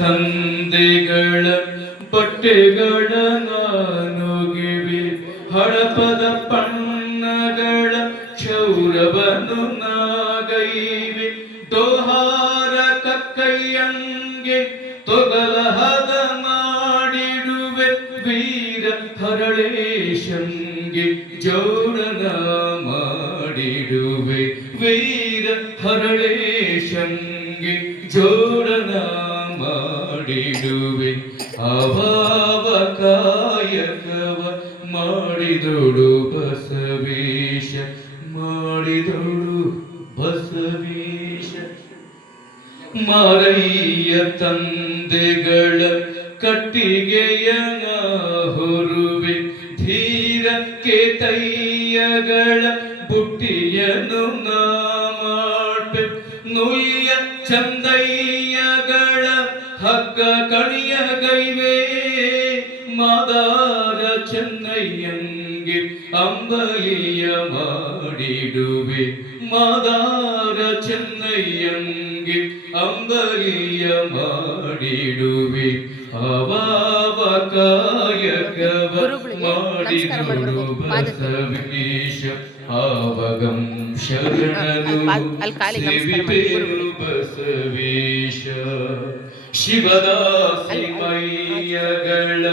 ತಂದೆಗಳ ಬಟ್ಟೆಗಳ ನಾನುಗಿವೆ, ಹಳಪದ ಪಣ್ಣಗಳ ಕ್ಷೌರವನು ನಾಗೈವೆ, ದೋಹಾರ ಕಕ್ಕಯ್ಯಂಗೆ ತೊಗಲಹದ ಮಾಡಿಡುವೆ, ವೀರ ಹರಳೇಶಂಗೆ ಜೋಡನ ಮಾಡಿಡುವೆ, ವೀರ ಹರಳೇಶಂಗೆ ಜೋಡನ ಮಾಡಿಡುವೆ. ಅಭಾವ ಕಾಯಕವ ಮಾಡಿದೊಡು ಬಸವೇಶ, ಮಾಡಿದೊಡು ಬಸವೇಶ. ಮಾರಯ್ಯ ತಂದೆಗಳ ಕಟ್ಟಿಗೆಯನ ಹೊರುವೆ, ಧೀರ ಕೇತಯ್ಯಗಳ ಬುಟ್ಟಿಯನು ನಾ ಮಾಡ್ಬೆ, ನುಯ್ಯ ಚಂದಯ್ಯಗಳ ಹಗ್ಗ ಕಣಿಯಗೈವೆ, ಮಾದಾರ ಚೆನ್ನಯ್ಯಂಗೆ ಅಂಬಲಿಯ ಮಾಡಿಡುವೆ, ಮಾದಾರ ಚೆನ್ನಯ್ಯಂಗೆ ಅಂಬಲಿಯ ಮಾಡಿಡುವೆ. ಅವಾವ ಕಾಯಕವ ಮಾಡಿದೊಡು ಬಸವೇಶ, ಆವಗಂ ಶರಣನು ಸೇವಿಪೇರು ಬಸವೇಶ. ಶಿವದಾಸಿ ಮೈಯಗಳ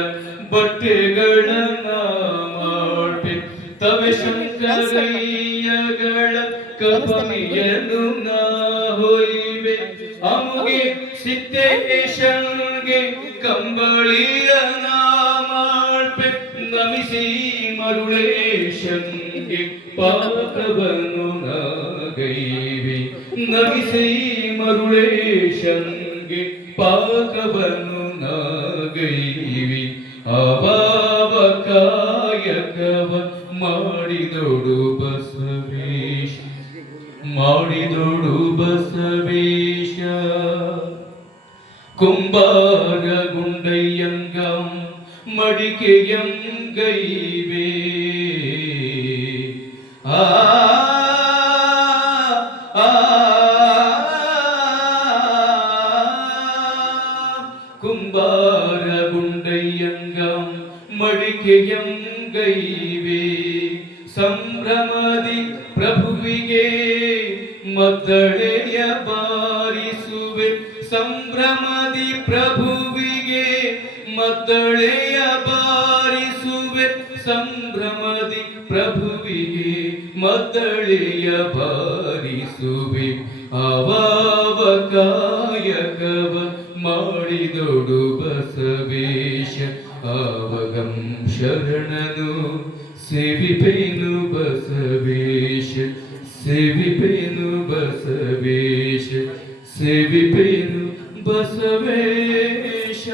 ಬಟ್ಟೆಗಳ ಮಾಡ್ಬೆ, ತವೆ ಶಂಕರಯ್ಯಗಳ ಕಪನಿಯನು ನಾ ಹೊಯ್ವೆ, ಅಮುಗೆ ಸಿದ್ದೇಶಂಗೆ ಕಂಬಳಿಯ ನಾ ಮಾಡ್ಬೆ, ನಮಿಸಿ ಮರುಳೇಶಂಗೆ ಪಾಕವನು ನಾಗೈವೆ, ನಮಿಸಿ ಮರುಳೇಶಂಗೆ ಪಾಕವನು ನಾಗೈವೆ. ಅಭಾವ ಕಾಯಕವ ಮಾಡಿದೊಡು ಬಸವೇಶ, ಮಾಡಿದೊಡು ಬಸವೇಶ. ಕುಂಬಾರ ಗುಂಡಯ್ಯಂಗಂ ಮಡಿಕೆಯಂಗೈವೆ, ಆ ಕುಂಬಾರ ಗುಂಡಯ್ಯಂಗಂ ಮಡಿಕೆಯಂಗೈವೆ, ಸಂಭ್ರಮದಿ ಪ್ರಭುವಿಗೆ ಮದ್ದಳೆಯ ಬಾರಿಸುವೆ, ಸಂಭ್ರಮದಿ ಪ್ರಭುವಿಗೆ ಮದ್ದಳೆಯ ಬಾರಿಸುವೆ, ಸಂಭ್ರಮದಿ ಪ್ರಭುವಿಗೆ ಮದ್ದಳೆಯ ಬಾರಿಸುವೆ. ಅವಾವ ಕಾಯಕವ ಮಾಡಿದೊಡು ಬಸವೇಶ, ಆವಗಂ ಶರಣನು ಸೇವಿಪೇನು ಬಸವೇಶ, ಸೇವಿಪೇನು ಬಸವೇಶ, ಸೇವಿಪೇನು ಬಸವೇಶ.